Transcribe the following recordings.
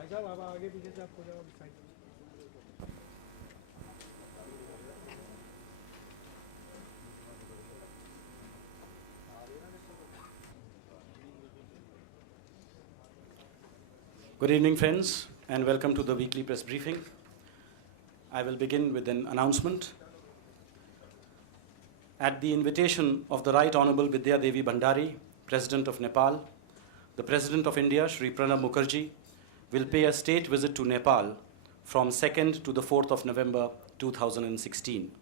भाई साहब आप आगे पीछे से आपको जवाब side. Good evening, friends, and welcome to the weekly press briefing. I will begin with an announcement. At the invitation of the Right Honourable Vidya Devi Bhandari, President of Nepal, the President of India, Shri Pranab Mukherjee, will pay a state visit to Nepal from 2nd to the 4th of November 2016.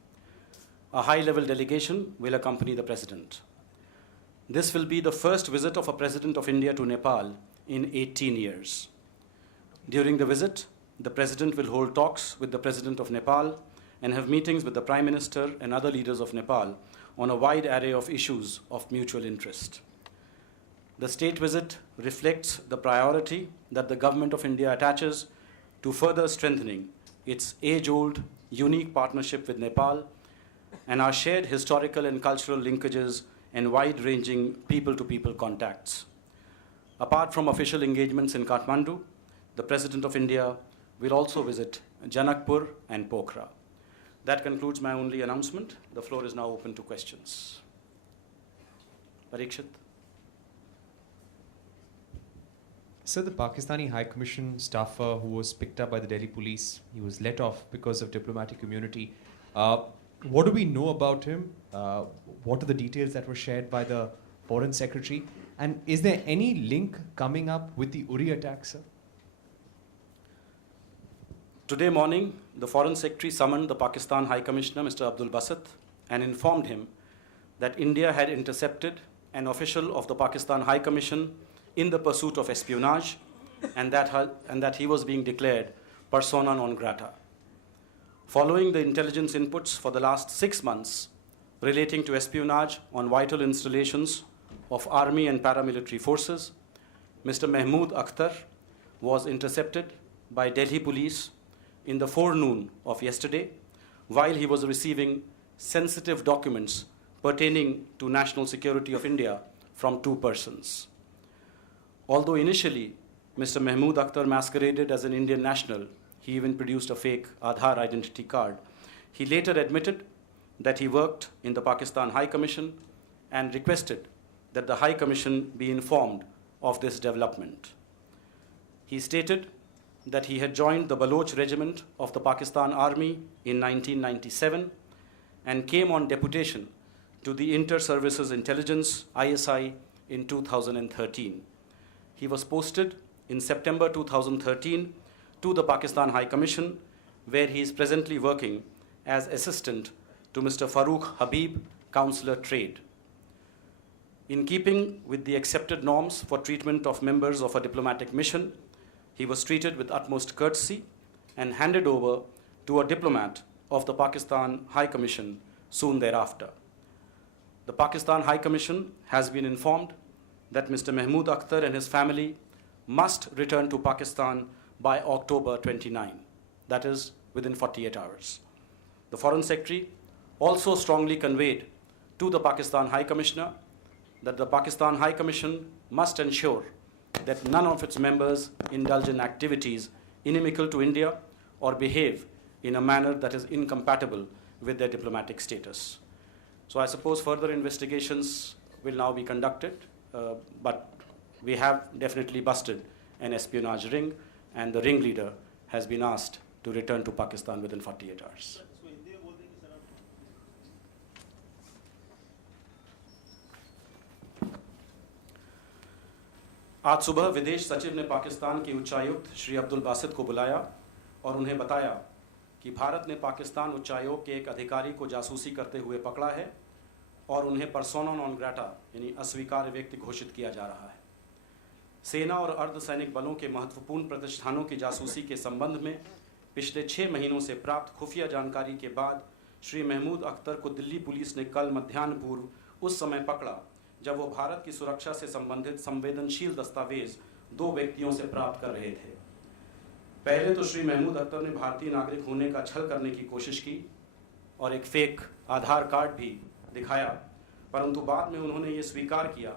A high-level delegation will accompany the President. This will be the first visit of a President of India to Nepal in 18 years. During the visit, the President will hold talks with the President of Nepal and have meetings with the Prime Minister and other leaders of Nepal on a wide array of issues of mutual interest. The state visit reflects the priority that the Government of India attaches to further strengthening its age-old, unique partnership with Nepal and our shared historical and cultural linkages and wide-ranging people-to-people contacts. Apart from official engagements in Kathmandu, the President of India will also visit Janakpur and Pokhara. That concludes my only announcement. The floor is now open to questions. Parikshit. Sir, the Pakistani High Commission staffer who was picked up by the Delhi police, he was let off because of diplomatic immunity. What do we know about him? What are the details that were shared by the Foreign Secretary? And is there any link coming up with the Uri attack, sir? Today morning, the Foreign Secretary summoned the Pakistan High Commissioner, Mr. Abdul Basit, and informed him that India had intercepted an official of the Pakistan High Commission in the pursuit of espionage and that he was being declared persona non grata. Following the intelligence inputs for the last 6 months relating to espionage on vital installations of army and paramilitary forces, Mr. Mahmood Akhtar was intercepted by Delhi police in the forenoon of yesterday while he was receiving sensitive documents pertaining to national security of India from 2 persons. Although initially Mr. Mahmood Akhtar masqueraded as an Indian national, he even produced a fake Aadhaar identity card. He later admitted that he worked in the Pakistan High Commission and requested that the High Commission be informed of this development. He stated that he had joined the Baloch Regiment of the Pakistan Army in 1997 and came on deputation to the Inter-Services Intelligence ISI in 2013. He was posted in September 2013 to the Pakistan High Commission, where he is presently working as assistant to Mr. Farooq Habib, Councillor Trade. In keeping with the accepted norms for treatment of members of a diplomatic mission, he was treated with utmost courtesy and handed over to a diplomat of the Pakistan High Commission soon thereafter. The Pakistan High Commission has been informed that Mr. Mahmood Akhtar and his family must return to Pakistan by October 29, that is within 48 hours. The Foreign Secretary also strongly conveyed to the Pakistan High Commissioner that the Pakistan High Commission must ensure that none of its members indulge in activities inimical to India or behave in a manner that is incompatible with their diplomatic status. So I suppose further investigations will now be conducted, but we have definitely busted an espionage ring, and the ringleader has been asked to return to Pakistan within 48 hours. आज सुबह विदेश सचिव ने पाकिस्तान के उच्चायुक्त श्री अब्दुल बासित को बुलाया और उन्हें बताया कि भारत ने पाकिस्तान उच्चायोग के एक अधिकारी को जासूसी करते हुए पकड़ा है और उन्हें पर्सोना नॉन ग्राटा यानी अस्वीकार्य व्यक्ति घोषित किया जा रहा है। सेना और अर्धसैनिक बलों के महत्वपूर्ण प्रतिष्ठानों की जासूसी के संबंध में पिछले 6 महीनों से प्राप्त खुफिया जानकारी के बाद श्री महमूद अख्तर को दिल्ली पुलिस ने कल मध्याह्न पूर्व उस समय पकड़ा जब वो भारत की सुरक्षा से संबंधित संवेदनशील दस्तावेज 2 व्यक्तियों से प्राप्त कर रहे थे। पहले तो श्री महमूद अख्तर ने भारतीय नागरिक होने का छल करने की कोशिश की और एक फेक आधार कार्ड भी दिखाया, परंतु बाद में उन्होंने ये स्वीकार किया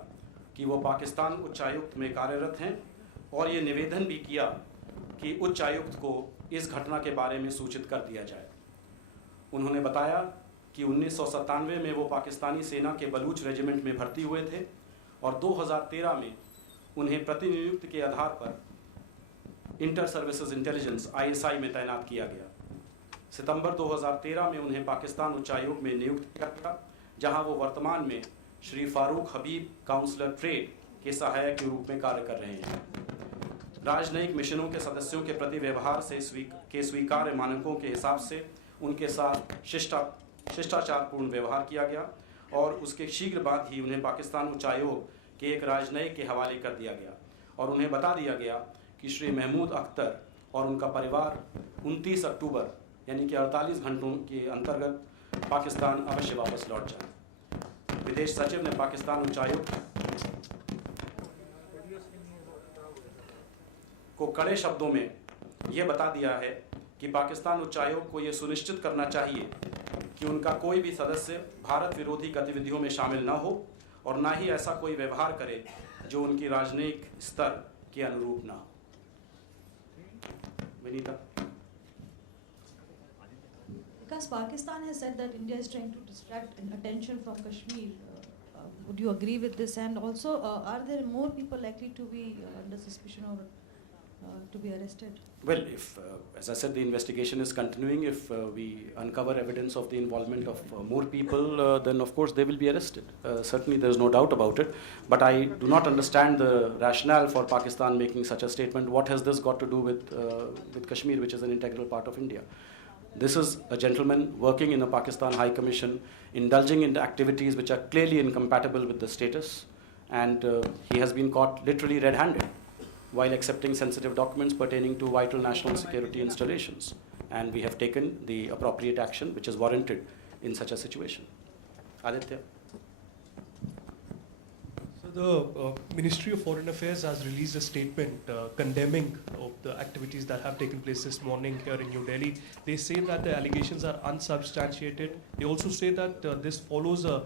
कि वो पाकिस्तान उच्चायुक्त में कार्यरत हैं और ये निवेदन भी किया कि उच्च आयुक्त को इस घटना के बारे में सूचित कर दिया जाए। उन्होंने बताया कि 1997 में वो पाकिस्तानी सेना के बलूच रेजिमेंट में भर्ती हुए थे और 2013 में उन्हें प्रतिनियुक्ति के आधार पर इंटर सर्विसेज इंटेलिजेंस ISI में तैनात किया गया। सितंबर 2013 में उन्हें पाकिस्तान उच्चायोग में नियुक्त किया गया, जहां वो वर्तमान में श्री फारूक हबीब काउंसलर ट्रेड के सहायक के रूप में कार्य कर रहे हैं। राजनयिक मिशनों के सदस्यों के प्रति व्यवहार से स्वीकार्य मानकों के हिसाब से उनके साथ शिष्टाचारपूर्ण व्यवहार किया गया और उसके शीघ्र बाद ही उन्हें पाकिस्तान उच्चायोग के एक राजनयिक के हवाले कर दिया गया और उन्हें बता दिया गया कि श्री महमूद अख्तर और उनका परिवार 29 अक्टूबर यानी कि 48 घंटों के अंतर्गत पाकिस्तान अवश्य वापस लौट जाए। विदेश सचिव ने पाकिस्तान उच्चायुक्त को कड़े शब्दों में यह बता दिया है कि पाकिस्तान उच्चायोग को यह सुनिश्चित करना चाहिए कि उनका कोई भी सदस्य भारत विरोधी गतिविधियों में शामिल न हो और न ही ऐसा कोई व्यवहार करे जो उनकी राजनयिक स्तर के अनुरूप न हो। Vinita. Because Pakistan has said that India is trying to distract attention from Kashmir, would you agree with this? And also, are there more people likely to be under suspicion or to be arrested? Well, if, as I said, the investigation is continuing, if we uncover evidence of the involvement of more people, then of course they will be arrested. Certainly there is no doubt about it. But I do not understand the rationale for Pakistan making such a statement. What has this got to do with Kashmir, which is an integral part of India? This is a gentleman working in the Pakistan High Commission, indulging in activities which are clearly incompatible with the status, and he has been caught literally red-handed while accepting sensitive documents pertaining to vital national security installations. And we have taken the appropriate action which is warranted in such a situation. Aditya? The Ministry of Foreign Affairs has released a statement condemning of the activities that have taken place this morning here in New Delhi. They say that the allegations are unsubstantiated. They also say that this follows a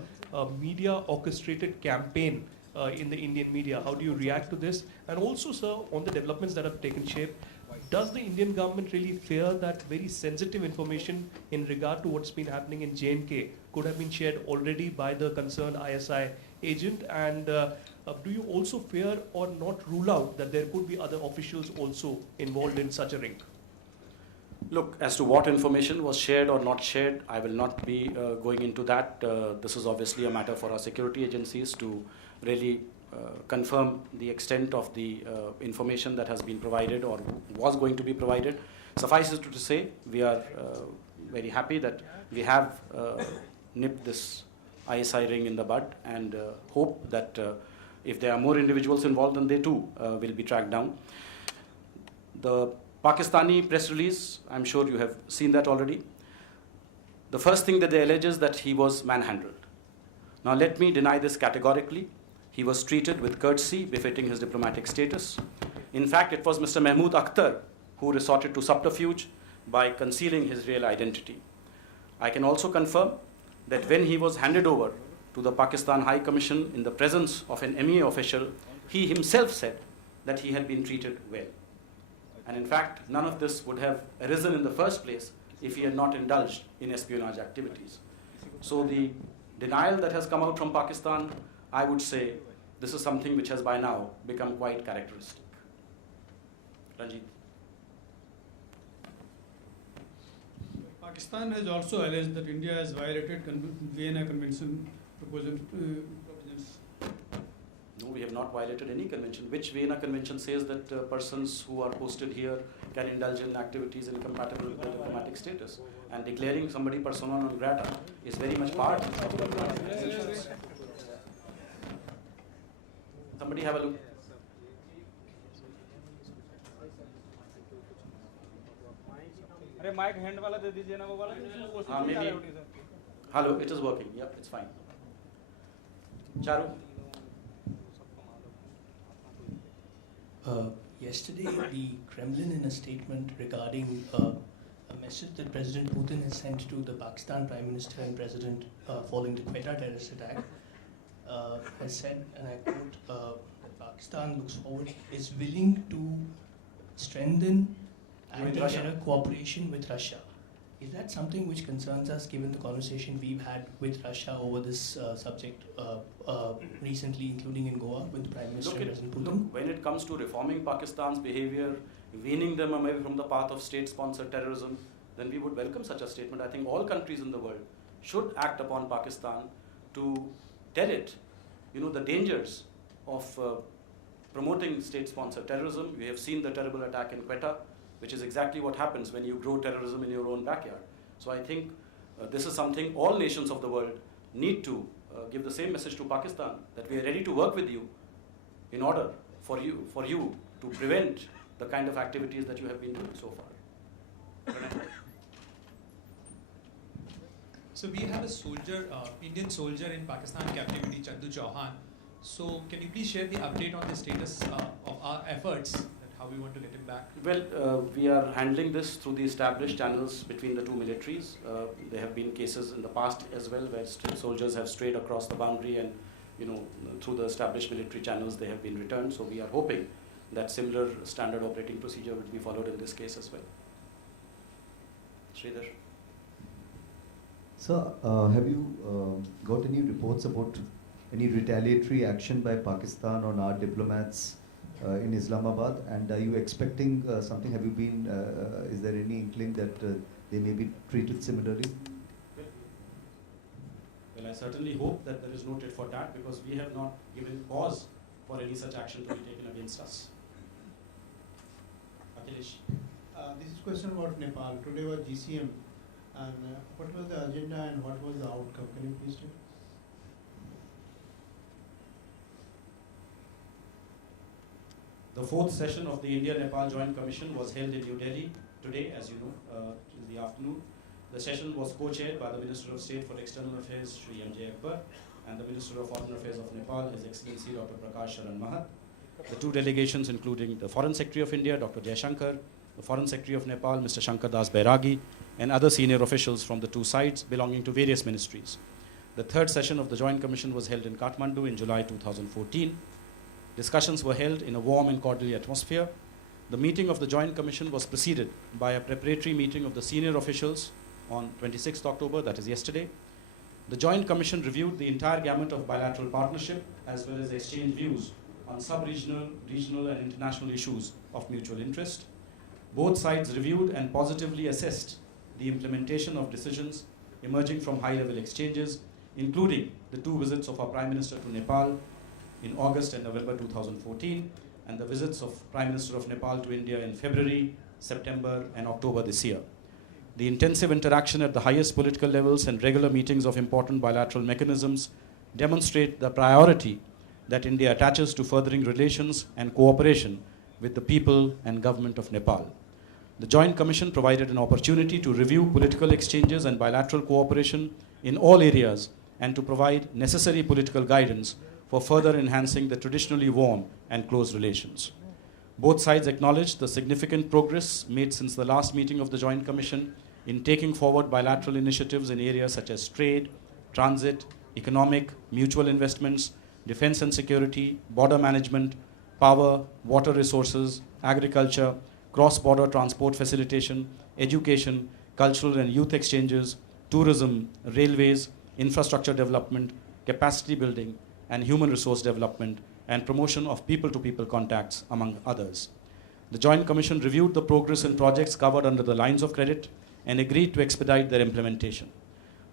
media orchestrated campaign in the Indian media. How do you react to this? And also, sir, on the developments that have taken shape, does the Indian government really fear that very sensitive information in regard to what's been happening in J&K could have been shared already by the concerned ISI agent? And do you also fear or not rule out that there could be other officials also involved in such a ring? Look, as to what information was shared or not shared, I will not be going into that. This is obviously a matter for our security agencies to really confirm the extent of the information that has been provided or was going to be provided. Suffice it to say, we are very happy that we have nipped this ISI ring in the bud and hope that if there are more individuals involved, then they too will be tracked down. The Pakistani press release, I'm sure you have seen that already. The first thing that they allege is that he was manhandled. Now let me deny this categorically. He was treated with courtesy befitting his diplomatic status. In fact, it was Mr. Mahmood Akhtar who resorted to subterfuge by concealing his real identity. I can also confirm that when he was handed over to the Pakistan High Commission in the presence of an MEA official, he himself said that he had been treated well. And in fact, none of this would have arisen in the first place if he had not indulged in espionage activities. So the denial that has come out from Pakistan, I would say this is something which has by now become quite characteristic. Ranjit. Pakistan has also alleged that India has violated Vienna Convention provisions. No, we have not violated any convention. Which Vienna Convention says that persons who are posted here can indulge in activities incompatible with their diplomatic status? And declaring somebody persona non grata is very much part of the diplomatic relations. Somebody have a look. अरे mic hand वाला दे दीजिए ना वो वाला Maybe. Hello, it is working. Yep, it's fine. Charu. Yesterday, the Kremlin, in a statement regarding a message that President Putin has sent to the Pakistan Prime Minister and President following the Quetta terrorist attack, has said, and I quote, that Pakistan looks forward, is willing to strengthen anti-terror cooperation with Russia. Is that something which concerns us given the conversation we've had with Russia over this subject recently, including in Goa with the Prime Minister and President Putin? When it comes to reforming Pakistan's behavior, weaning them away from the path of state-sponsored terrorism, then we would welcome such a statement. I think all countries in the world should act upon Pakistan to tell it, the dangers of promoting state-sponsored terrorism. We have seen the terrible attack in Quetta, which is exactly what happens when you grow terrorism in your own backyard. So I think this is something all nations of the world need to give the same message to Pakistan, that we are ready to work with you in order for you to prevent the kind of activities that you have been doing so far. So we have a soldier, Indian soldier in Pakistan captivity, Chandu Chauhan. So can you please share the update on the status of our efforts, and how we want to get him back? Well, we are handling this through the established channels between the two militaries. There have been cases in the past as well where soldiers have strayed across the boundary, and through the established military channels they have been returned. So we are hoping that similar standard operating procedure will be followed in this case as well. Sridhar. Sir, have you got any reports about any retaliatory action by Pakistan on our diplomats in Islamabad? And are you expecting something? Have you been, is there any inkling that they may be treated similarly? Well, I certainly hope that there is no tit for tat, because we have not given cause for any such action to be taken against us. Akhilesh. This is question about Nepal. Today was GCM, and what was the agenda and what was the outcome? Can you please tell? The fourth session of the India-Nepal Joint Commission was held in New Delhi today, as you know, in the afternoon. The session was co-chaired by the Minister of State for External Affairs, Shri M.J. Akbar, and the Minister of Foreign Affairs of Nepal, His Excellency Dr. Prakash Sharan Mahat. The two delegations, including the Foreign Secretary of India, Dr. Jaishankar, the Foreign Secretary of Nepal, Mr. Shankar Das Bairagi, and other senior officials from the two sides belonging to various ministries. The third session of the Joint Commission was held in Kathmandu in July 2014. Discussions were held in a warm and cordial atmosphere. The meeting of the Joint Commission was preceded by a preparatory meeting of the senior officials on 26th October, that is yesterday. The Joint Commission reviewed the entire gamut of bilateral partnership as well as exchanged views on sub-regional, regional and international issues of mutual interest. Both sides reviewed and positively assessed the implementation of decisions emerging from high-level exchanges, including the two visits of our Prime Minister to Nepal in August and November 2014, and the visits of Prime Minister of Nepal to India in February, September and October this year. The intensive interaction at the highest political levels and regular meetings of important bilateral mechanisms demonstrate the priority that India attaches to furthering relations and cooperation with the people and government of Nepal. The Joint Commission provided an opportunity to review political exchanges and bilateral cooperation in all areas and to provide necessary political guidance for further enhancing the traditionally warm and close relations. Both sides acknowledged the significant progress made since the last meeting of the Joint Commission in taking forward bilateral initiatives in areas such as trade, transit, economic, mutual investments, defense and security, border management, power, water resources, agriculture, cross-border transport facilitation, education, cultural and youth exchanges, tourism, railways, infrastructure development, capacity building, and human resource development, and promotion of people-to-people contacts, among others. The Joint Commission reviewed the progress in projects covered under the lines of credit and agreed to expedite their implementation.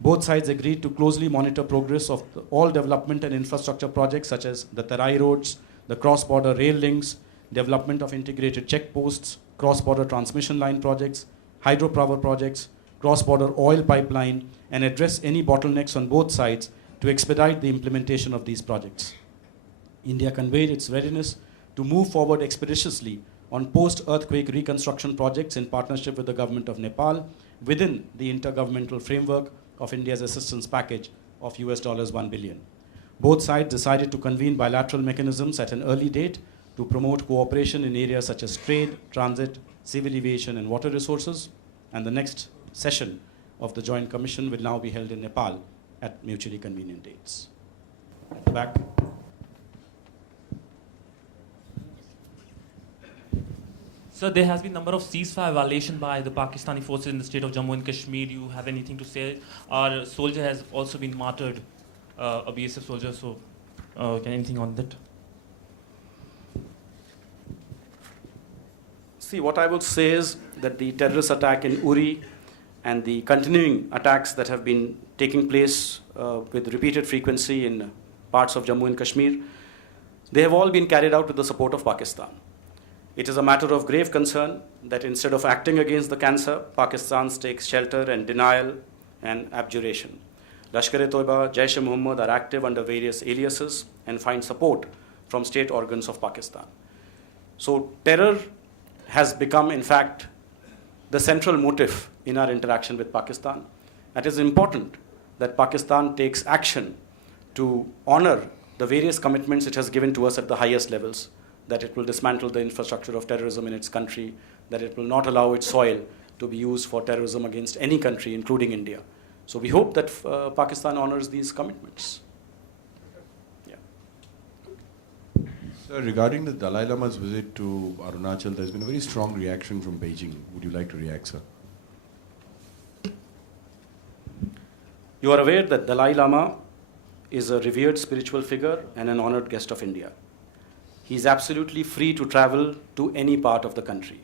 Both sides agreed to closely monitor progress of all development and infrastructure projects such as the Tarai roads, the cross-border rail links, development of integrated checkposts, cross-border transmission line projects, hydropower projects, cross-border oil pipeline, and address any bottlenecks on both sides to expedite the implementation of these projects. India conveyed its readiness to move forward expeditiously on post-earthquake reconstruction projects in partnership with the government of Nepal within the intergovernmental framework of India's assistance package of $1 billion. Both sides decided to convene bilateral mechanisms at an early date to promote cooperation in areas such as trade, transit, civil aviation, and water resources. And the next session of the Joint Commission will now be held in Nepal at mutually convenient dates. At the back. So there has been number of ceasefire violation by the Pakistani forces in the state of Jammu and Kashmir. You have anything to say? Our soldier has also been martyred, a BSF soldier. So, can anything on that? See, what I would say is that the terrorist attack in Uri and the continuing attacks that have been taking place with repeated frequency in parts of Jammu and Kashmir, they have all been carried out with the support of Pakistan. It is a matter of grave concern that instead of acting against the cancer, Pakistan takes shelter and denial and abjuration. Lashkar-e-Toiba, Jaish-e-Mohammed are active under various aliases and find support from state organs of Pakistan. So terror has become, in fact, the central motive in our interaction with Pakistan. It is important that Pakistan takes action to honor the various commitments it has given to us at the highest levels, that it will dismantle the infrastructure of terrorism in its country, that it will not allow its soil to be used for terrorism against any country, including India. So we hope that Pakistan honors these commitments. Sir, regarding the Dalai Lama's visit to Arunachal, there's been a very strong reaction from Beijing. Would you like to react, sir? You are aware that Dalai Lama is a revered spiritual figure and an honored guest of India. He is absolutely free to travel to any part of the country.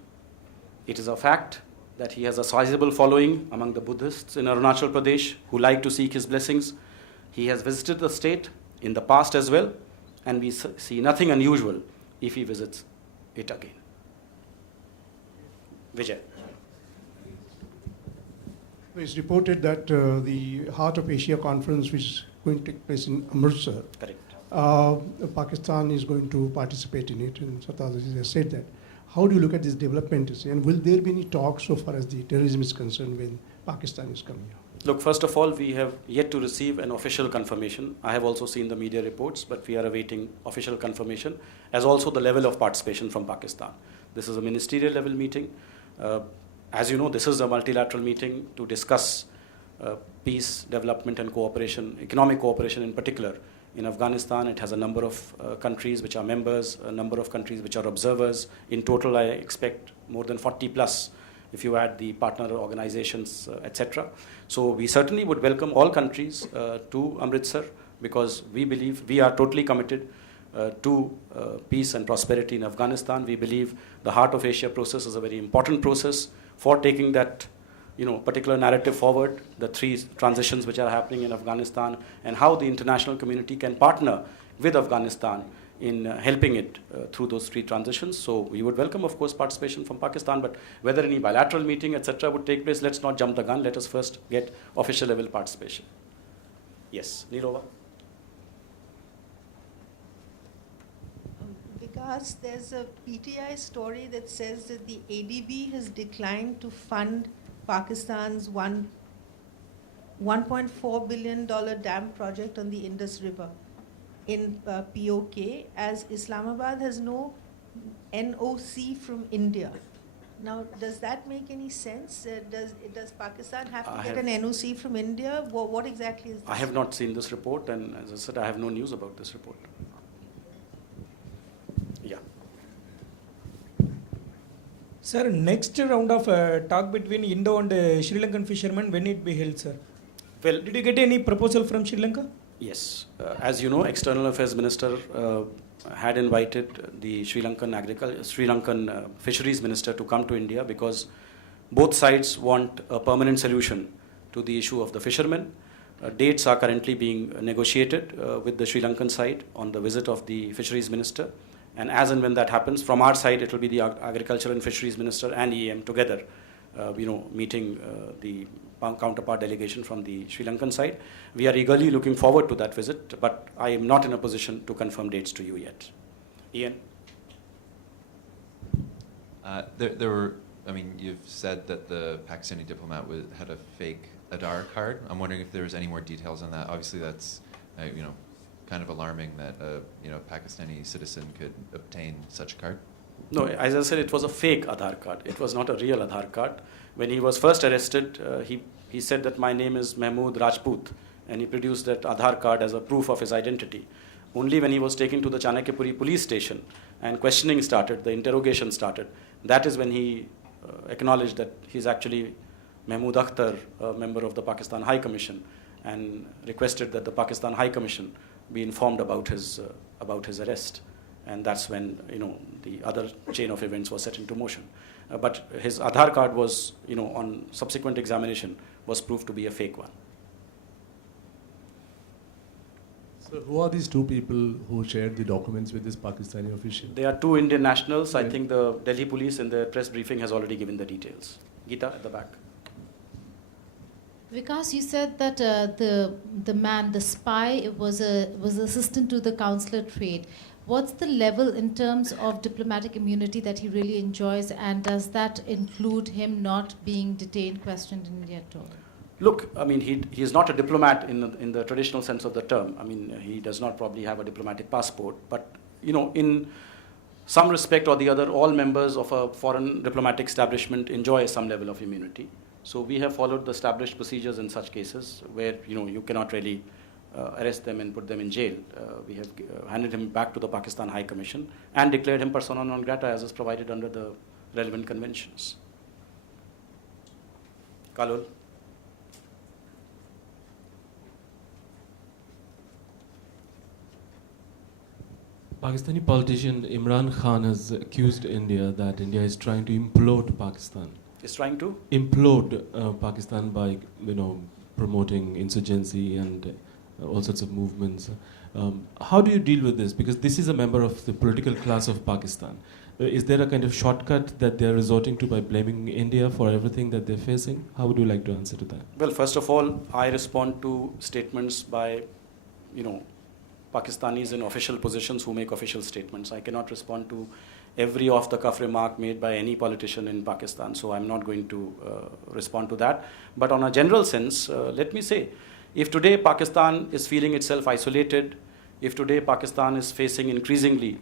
It is a fact that he has a sizable following among the Buddhists in Arunachal Pradesh who like to seek his blessings. He has visited the state in the past as well, and we see nothing unusual if he visits it again. Vijay. It's reported that the Heart of Asia conference, which is going to take place in Amritsar, Correct. Pakistan is going to participate in it, and Sartaj Aziz has said that. How do you look at this development, and will there be any talks so far as the terrorism is concerned when Pakistan is coming here? Look, first of all, we have yet to receive an official confirmation. I have also seen the media reports, but we are awaiting official confirmation, as also the level of participation from Pakistan. This is a ministerial level meeting. As you know, this is a multilateral meeting to discuss peace, development and cooperation, economic cooperation in particular. In Afghanistan, it has a number of countries which are members, a number of countries which are observers. In total, I expect more than 40 plus if you add the partner organizations, etc. So we certainly would welcome all countries to Amritsar, because we believe we are totally committed to peace and prosperity in Afghanistan. We believe the Heart of Asia process is a very important process for taking that particular narrative forward, the three transitions which are happening in Afghanistan, and how the international community can partner with Afghanistan in helping it through those three transitions. So we would welcome, of course, participation from Pakistan, but whether any bilateral meeting, etc. would take place, let's not jump the gun. Let us first get official level participation. Yes, Nirova. Vikas, there's a PTI story that says that the ADB has declined to fund Pakistan's $1.4 billion dam project on the Indus River in POK, as Islamabad has no NOC from India. Now, does that make any sense? Does Pakistan have to get an NOC from India? What exactly is this? I have not seen this report, and as I said, I have no news about this report. Yeah. Sir, next round of talk between Indo and Sri Lankan fishermen, when it be held, sir? Well, did you get any proposal from Sri Lanka? Yes. As you know, External Affairs Minister had invited the Sri Lankan Fisheries Minister to come to India, because both sides want a permanent solution to the issue of the fishermen. Dates are currently being negotiated with the Sri Lankan side on the visit of the Fisheries Minister. And as and when that happens, from our side, it will be the Agriculture and Fisheries Minister and EM together, meeting the counterpart delegation from the Sri Lankan side. We are eagerly looking forward to that visit, but I am not in a position to confirm dates to you yet. Ian? There were, you've said that the Pakistani diplomat had a fake Aadhaar card. I'm wondering if there was any more details on that. Obviously, that's, kind of alarming that a Pakistani citizen could obtain such a card. No, as I said, it was a fake Aadhaar card. It was not a real Aadhaar card. When he was first arrested, he said that my name is Mahmood Rajput, and he produced that Aadhaar card as a proof of his identity. Only when he was taken to the Chanakyapuri police station and questioning started, the interrogation started, That is when he acknowledged that he's actually Mahmood Akhtar, a member of the Pakistan High Commission, and requested that the Pakistan High Commission be informed about his arrest. And that's when the other chain of events was set into motion. But his Aadhaar card was, on subsequent examination, was proved to be a fake one. So who are these two people who shared the documents with this Pakistani official? They are two Indian nationals. I think the Delhi police in their press briefing has already given the details. Geeta at the back. Vikas, you said that the spy was assistant to the consular trade. What's the level in terms of diplomatic immunity that he really enjoys, and does that include him not being detained, questioned in India at all? Look, I mean, he is not a diplomat in the traditional sense of the term. I mean, he does not probably have a diplomatic passport, but in some respect or the other, all members of a foreign diplomatic establishment enjoy some level of immunity. So we have followed the established procedures in such cases where you cannot really arrest them and put them in jail. We have handed him back to the Pakistan High Commission and declared him persona non grata as is provided under the relevant conventions. Kalul. Pakistani politician Imran Khan has accused India that India is trying to implode Pakistan. Is trying to? Implode Pakistan by, promoting insurgency and all sorts of movements. How do you deal with this? Because this is a member of the political class of Pakistan. Is there a kind of shortcut that they're resorting to by blaming India for everything that they're facing? How would you like to answer to that? Well, first of all, I respond to statements by, Pakistanis in official positions who make official statements. I cannot respond to every off-the-cuff remark made by any politician in Pakistan, so I'm not going to respond to that. But on a general sense, let me say, if today Pakistan is feeling itself isolated, if today Pakistan is facing increasingly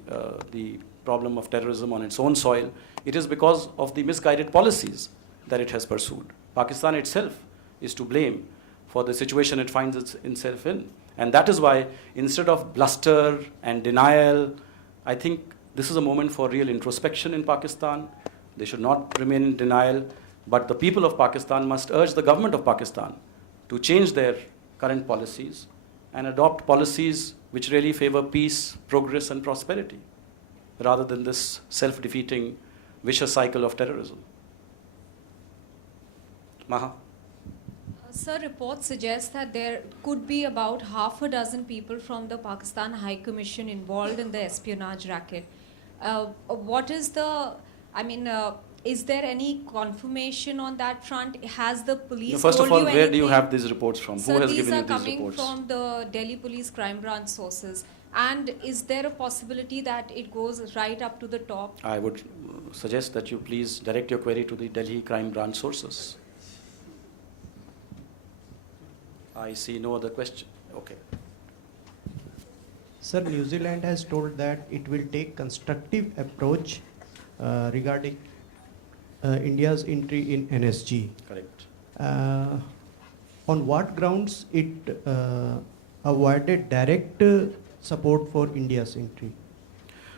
the problem of terrorism on its own soil, it is because of the misguided policies that it has pursued. Pakistan itself is to blame for the situation it finds itself in. And that is why, instead of bluster and denial, I think this is a moment for real introspection in Pakistan. They should not remain in denial, but the people of Pakistan must urge the government of Pakistan to change their current policies and adopt policies which really favor peace, progress, and prosperity, rather than this self-defeating, vicious cycle of terrorism. Maha? Sir, reports suggest that there could be about half a dozen people from the Pakistan High Commission involved in the espionage racket. What is is there any confirmation on that front? Has the police First told of all, you where anything? do you have these reports from? Sir, Who has these given are you these coming reports? from the Delhi Police Crime Branch sources. And is there a possibility that it goes right up to the top? I would suggest that you please direct your query to the Delhi Crime Branch sources. I see no other question. Okay. Sir, New Zealand has told that it will take constructive approach regarding India's entry in NSG. Correct. On what grounds it avoided direct support for India's entry?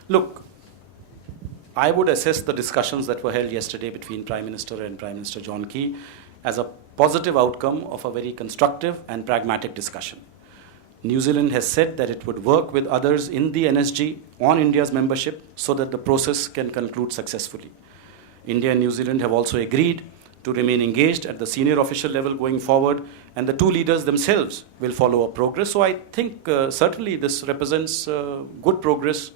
Look, I would assess the discussions that were held yesterday between Prime Minister and Prime Minister John Key as a positive outcome of a very constructive and pragmatic discussion. New Zealand has said that it would work with others in the NSG on India's membership so that the process can conclude successfully. India and New Zealand have also agreed to remain engaged at the senior official level going forward, and the two leaders themselves will follow up progress. So I think certainly this represents good progress,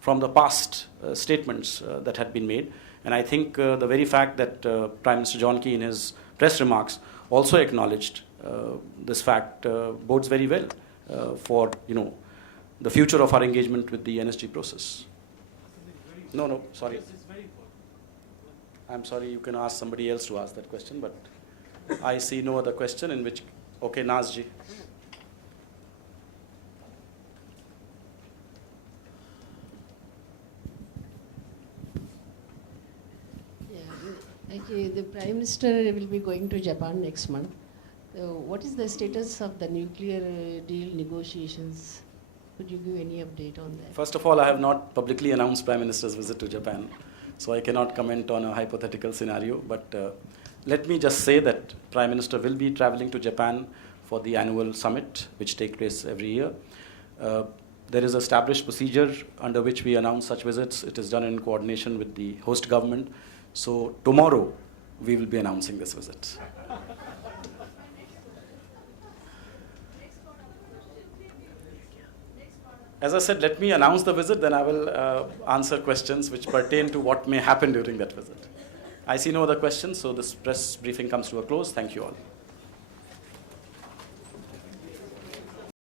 from the past statements that had been made. And I think the very fact that Prime Minister John Key in his press remarks also acknowledged this fact bodes very well for the future of our engagement with the NSG process. No, sorry. I'm sorry, you can ask somebody else to ask that question, but I see no other question in which... Okay, Nazji. Okay, the Prime Minister will be going to Japan next month. What is the status of the nuclear deal negotiations? Could you give any update on that? First of all, I have not publicly announced Prime Minister's visit to Japan. So I cannot comment on a hypothetical scenario, but let me just say that Prime Minister will be traveling to Japan for the annual summit, which takes place every year. There is established procedure under which we announce such visits. It is done in coordination with the host government. So tomorrow, we will be announcing this visit. As I said, let me announce the visit, then I will answer questions which pertain to what may happen during that visit. I see no other questions, so this press briefing comes to a close. Thank you all.